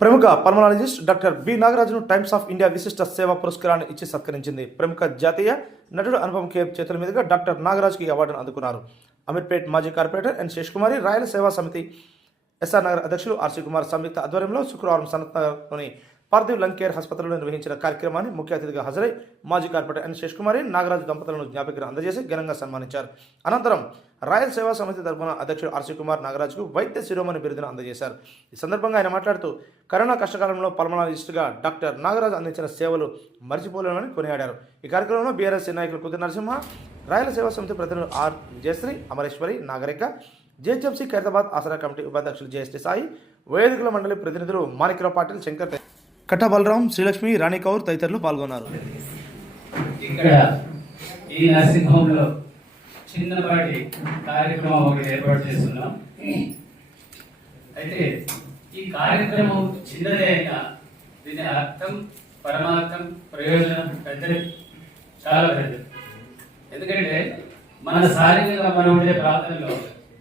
ప్రముఖ pulmonologist doctor B నాగరాజును Times of India విశిష్ట సేవా పురస్కారాన్ని ఇచ్చి సత్కరించింది. ప్రముఖ జాతీయ నటుడు అనుపమ్ ఖేర్ చేతుల మీదుగా డాక్టర్ నాగరాజ్కి ఈ అవార్డును అందుకున్నారు. అమీర్పేట్ మాజీ కార్పొరేటర్ ఎన్ శేష్ రాయల సేవా సమితి ఎస్ఆర్ నగర్ అధ్యక్షులు ఆర్సీ కుమార్ సంయుక్త ఆధ్వర్యంలో శుక్రవారం సనత్ నగర్లోని పార్థివ్ లంగ్ కేర్ నిర్వహించిన కార్యక్రమాన్ని ముఖ్య అతిథిగా హాజరై మాజీ కార్పొరేటర్ ఎన్ శేష్ కుమారి నాగరాజు దంపతులను జ్ఞాపికను అందజేసి ఘనంగా సన్మానించారు. అనంతరం రాయల్ సేవా సమితి తరఫున అధ్యక్షుడు ఆర్సీ కుమార్ నాగరాజుకు వైద్య శిరోమణి బిరుదును అందజేశారు. ఈ సందర్భంగా ఆయన మాట్లాడుతూ కరోనా కష్టకాలంలో పల్మనాలజిస్టుగా డాక్టర్ నాగరాజు అందించిన సేవలు మర్చిపోలేమని కొనియాడారు. ఈ కార్యక్రమంలో బీఆర్ఎస్ నాయకులు కుదిరి నరసింహ రాయల సేవా సమితి ప్రతినిధులు ఆర్ జయశ్రీ అమరేశ్వరి నాగరిక జేహెచ్ఎంసీ ఖైరతాబాద్ ఆసరా కమిటీ ఉపాధ్యక్షులు జేఎస్టీ సాయి వేదికల మండలి ప్రతినిధులు మాణిక్రావు పాటిల్ శంకర్ కట్ట బలరాం శ్రీలక్ష్మి రాణి కౌర్ తదితరులు పాల్గొన్నారు. ఇక్కడ ఈ నర్సింగ్ హోమ్లో చిన్నపాటి కార్యక్రమం ఒకటి ఏర్పాటు చేస్తున్నాం. అయితే ఈ కార్యక్రమం చిన్నదే అయినా దీని అర్థం పరమార్థం ప్రయోజనం పెద్దది చాలా పెద్దది. ఎందుకంటే మన శారీరకంగా మనం ఉండే ప్రాంతంలో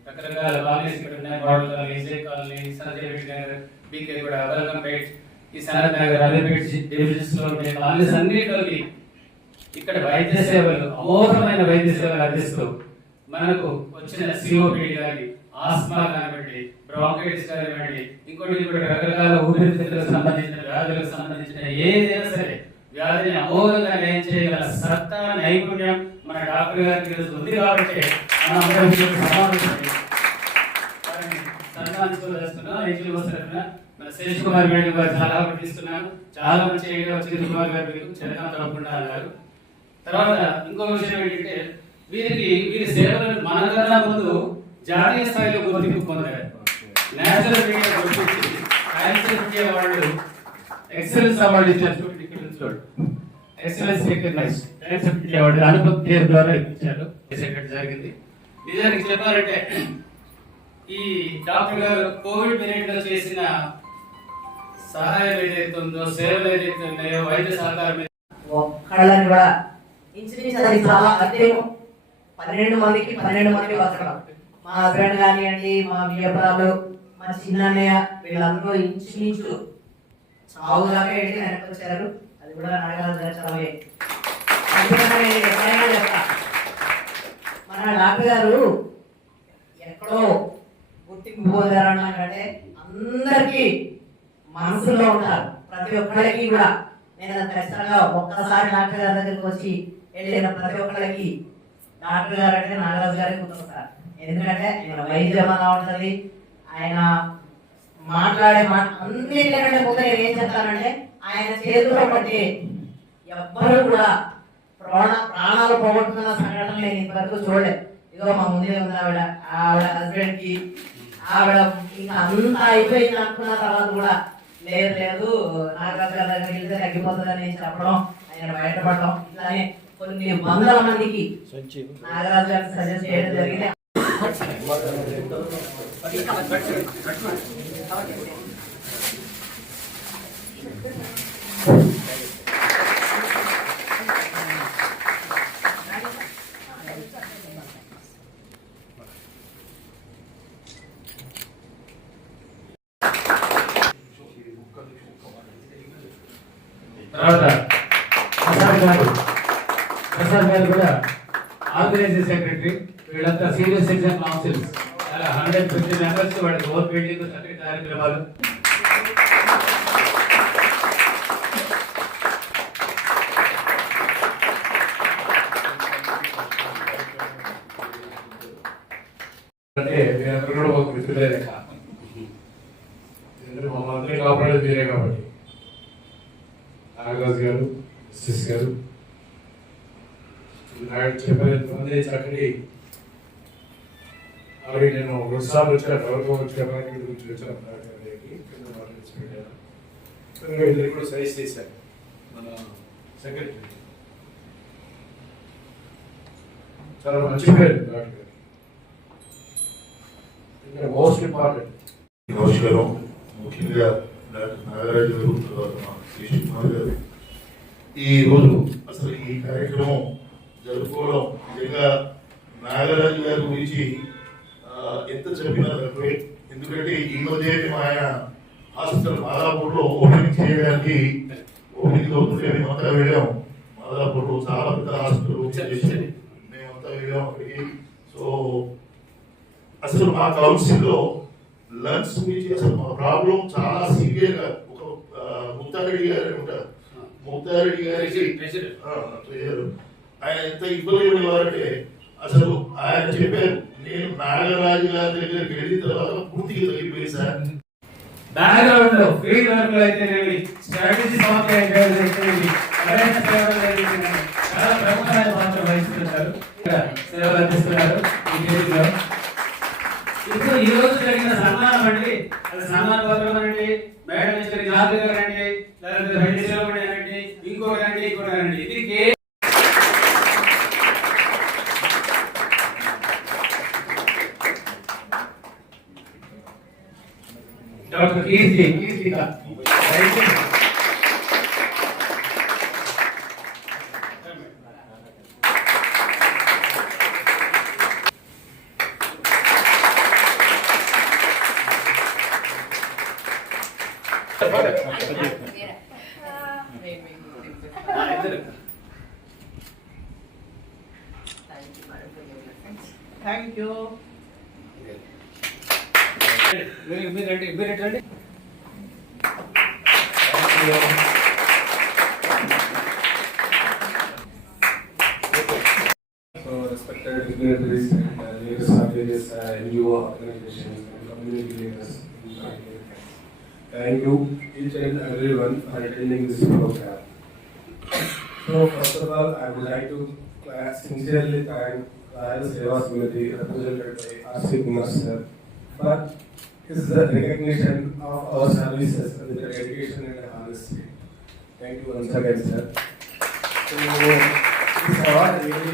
రకరకాల కాలనీస్ ఇక్కడ ఉన్నాయి Badal colony Vijay colony Sanjay Reddy Nagar BK కూడా వెల్కంపేట్ ఈ సనత్ నగర్ అలీపేట్ డివిజన్స్లో ఉండే కాలనీస్ అన్నిటిలోకి ఇక్కడ వైద్య సేవలు అమోఘమైన వైద్య సేవలు అందిస్తూ మనకు వచ్చిన సిఓపిడి కానీ ఆస్మా కానివ్వండి బ్రాంకైటిస్ కానివ్వండి ఇంకోటి ఇంకోటి రకరకాల ఊపిరితిత్తులకు సంబంధించిన వ్యాధులకు సంబంధించిన ఏదైనా సరే వ్యాధిని అమోఘంగా నయం చేయగల సత్తా నైపుణ్యం మన డాక్టర్ గారికి ఉంది కాబట్టి మనం అందరం ఈరోజు సమావేశమై వారిని ఏజీలు వస్తున్న శేష్ కుమార్ మేడం గారు చాలా అభినందిస్తున్నాను చాలా మంచి ఐడియా వచ్చింది కుమార్ గారు మీరు చరణం తప్పకుండా అన్నారు. తర్వాత ఇంకో విషయం ఏంటంటే వీరికి వీరి సేవలను మనకన్నా ముందు జాతీయ స్థాయిలో గుర్తింపు పొందారు. నేషనల్ మీడియా గుర్తించి క్యాన్సర్ మీడియా వాళ్ళు ఎక్సలెన్స్ అవార్డు ఇచ్చారు ఇక్కడ నుంచి ఎక్సలెన్స్ రికగ్నైజ్ మీడియా అవార్డు అనుభవ పేరు ద్వారా ఇచ్చారు. జరిగింది? నిజానికి చెప్పాలంటే ఈ డాక్టర్ గారు కోవిడ్ పీరియడ్లో చేసిన సహాయం ఏదైతే ఉందో సేవలు ఏదైతే ఉన్నాయో వైద్య సహకారం ఒక్కళ్ళని కూడా ఇన్సూరెన్స్ అది చాలా అత్యయం పన్నెండు మందికి పన్నెండు మంది బతకడం. మా హస్బెండ్ కానివ్వండి మా బియ్యపరాలు మా చిన్నన్నయ్య వీళ్ళందరూ ఇంచుమించు చావులాగా వెళ్ళి వెనక్కి వచ్చారు అది కూడా నాగరాజు చదవే చెప్తా మన డాక్టర్ గారు ఎక్కడో గుర్తింపు పొందారన్నాకంటే అందరికీ మనసులో ఉంటారు. ప్రతి ఒక్కరికి కూడా నేను ఖచ్చితంగా ఒక్కసారి డాక్టర్ గారి దగ్గరికి వచ్చి వెళ్ళిన ప్రతి ఒక్కరికి డాక్టర్ గారు అంటే నాగరాజు గారికి గుర్తుంటారు. ఎందుకంటే ఆయన వైద్యం అలా ఉంటుంది. ఆయన మాట్లాడే మాట అన్నిటికంటే ముందు నేను ఏం చెప్తానంటే ఆయన చేతిలో బట్టి ఎవ్వరూ కూడా ప్రాణ ప్రాణాలు పోగొట్టుకున్న సంఘటన నేను ఇంతవరకు చూడలేదు. ఇదిగో మా ముందే ఉంది ఆవిడ? ఆవిడ హస్బెండ్కి ఆవిడ ఇంకా అంతా అయిపోయింది అనుకున్న తర్వాత కూడా లేదు లేదు. నాగరాజు గారి వెళ్తే తగ్గిపోతుందని చెప్పడం ఆయన బయటపడడం. ఇట్లానే కొన్ని వందల మందికి నాగరాజు గారిని సజెస్ట్ చేయడం జరిగింది. తర్వాత ప్రసాద్ గారు ప్రసాద్ గారు కూడా ఆర్గనైజింగ్ సెక్రటరీ వీళ్ళంతా సీనియర్ సిటిజన్ కౌన్సిల్స్. అలా హండ్రెడ్ ఫిఫ్టీ మెంబర్స్ వాళ్ళకి ఓట్ బిల్డింగ్ చక్కటి కార్యక్రమాలు. అంటే మీరందరూ కూడా ఒక మిత్రులే లెక్క ఎందుకంటే మమ్మల్ని అందరినీ కాపాడేది మీరే కాబట్టి నాగరాజు గారు ఎస్ఎస్ గారు నాయుడు చక్కటి అవి నేను రెండు గురించి వచ్చాను కూడా సైజ్ చేశాను మన సెక్రటరీ. చాలా మంచి పేరు డాక్టర్ గారు ఇంకా మోస్ట్ ఇంపార్టెంట్. నమస్కారం. ముఖ్యంగా డాక్టర్ నాగరాజు గారు తర్వాత మా కుమార్ గారు. ఈ రోజు అసలు ఈ కార్యక్రమం జరుపుకోవడం. నిజంగా నాగరాజు గారి గురించి ఎంత చెప్పినా తక్కువే. ఎందుకంటే ఈ మధ్య ఆయన హాస్పిటల్ మాదాపూర్లో ఓపెనింగ్ చేయడానికి ఓపెనింగ్ అవుతుంటే మేమంతా వెళ్ళాము మాదాపూర్లో చాలా పెద్ద హాస్పిటల్ ఓపెన్ చేసి. మేమంతా వెళ్ళాము అక్కడికి. సో అసలు మా కౌన్సిల్లో లంగ్స్ గురించి అసలు మా ప్రాబ్లం చాలా సివియర్గా ఒక ఆ, ముత్తారెడ్డి గారు ఉంటారు. ముత్తారెడ్డి గారికి. ఆయన ఎంత ఇబ్బంది పడేవారంటే అసలు ఆయన చెప్పారు నేను నాగరాజు గారి దగ్గరికి వెళ్ళిన తర్వాత పూర్తిగా తగ్గిపోయింది సార్. బ్యాక్గ్రౌండ్ ఫీల్డ్ వర్క్ అయితేనేమి స్ట్రాటజీ అయితేనేమి చాలా ప్రముఖమైన పాత్ర వహిస్తున్నారు. సేవలు అందిస్తున్నారు ఈ ఇప్పుడు ఈ రోజు జరిగిన సన్మానం అండి. అది సన్మాన పత్రం అండి. మేడం అండి. ఇంకోటి అండి ఇది థ్యాంక్ యూ మీరు మీరు రండి మీరు ఇటు రండి So, respected dignitaries and uh, leaders of various uh, NGO organizations and community leaders. Thank you each and everyone for attending this program. So, first of all, I would like to uh, sincerely thank Royal Seva Samiti represented by R.C. Kumar sir for his recognition of our services with the dedication and honesty. Thank you once again, sir. So, this award really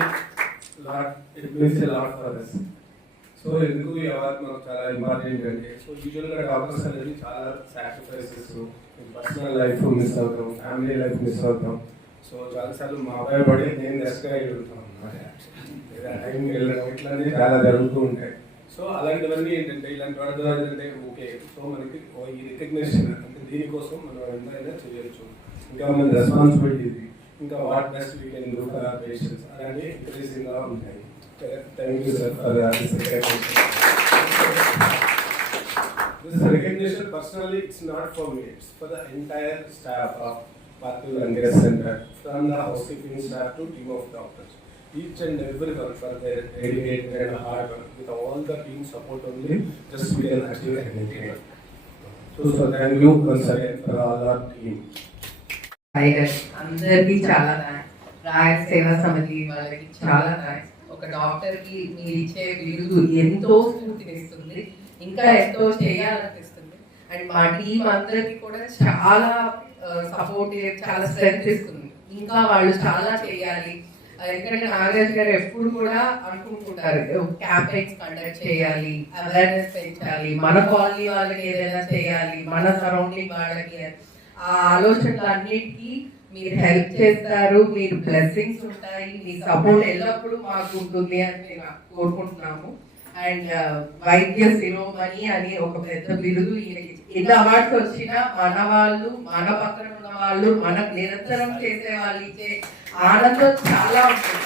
lot, it means a lot for us. So ఎందుకు ఈ award మాకు చాలా important అంటే so యూజువల్గా doctors అనేది చాలా sacrifices personal life miss అవుతాం family life miss అవుతాం సో చాలాసార్లు మా అబ్బాయి పడి నేను రెస్ట్గా ఉంటాం అన్నమాట టైం వెళ్ళడం ఇట్లాంటివి చాలా జరుగుతూ ఉంటాయి సో అలాంటివన్నీ ఏంటంటే ఇలాంటి వాటి ఏంటంటే ఓకే సో మనకి ఈ రికగ్నేషన్ అంటే దీనికోసం మనం ఎంతైనా చేయొచ్చు ఇంకా మన రెస్పాన్సిబిలిటీ ఇంకా what best we can do for patients అలాంటివి ఇంక్రీజింగ్గా ఉంటాయి thank you sir this recognition personally it's not for me it's for the entire staff of party centre from the house keeping staff to team of doctors each and every one for their educate and hard work with all the team support only just we can achieve anything so so thank you once again for all the team high అందరికీ చాలా thanks royal సేవా సమితి వాళ్ళకి చాలా thanks ఒక డాక్టర్కి మీరు ఇచ్చే విరుదు ఎంతో స్ఫూర్తినిస్తుంది ఇంకా ఎంతో చేయాలనిపిస్తుంది. అండ్ మా టీమ్ అందరికీ కూడా చాలా సపోర్ట్ చాలా ఇంకా వాళ్ళు చాలా చేయాలి. ఎందుకంటే నాగరాజ్ గారు ఎప్పుడు కూడా అనుకుంటుంటారు క్యాంపెయిన్స్ కండక్ట్ చేయాలి అవేర్నెస్ పెంచాలి మన కాలనీ వాళ్ళకి ఏదైనా చేయాలి మన సరౌండింగ్ వాళ్ళకి ఆ ఆలోచనలు అన్నిటికీ మీరు హెల్ప్ చేస్తారు మీరు బ్లెస్సింగ్స్ ఉంటాయి మీ సపోర్ట్ ఎల్లప్పుడూ మాకు ఉంటుంది అని మేము కోరుకుంటున్నాము. అండ్ వైద్య శిరోమణి అని ఒక పెద్ద బిరుదు ఈయనకి ఎన్ని అవార్డ్స్ వచ్చినా మన వాళ్ళు మన పక్కన ఉన్న వాళ్ళు మనకు నిరంతరం చేసే వాళ్ళు ఇచ్చే ఆనందం చాలా ఉంటుంది.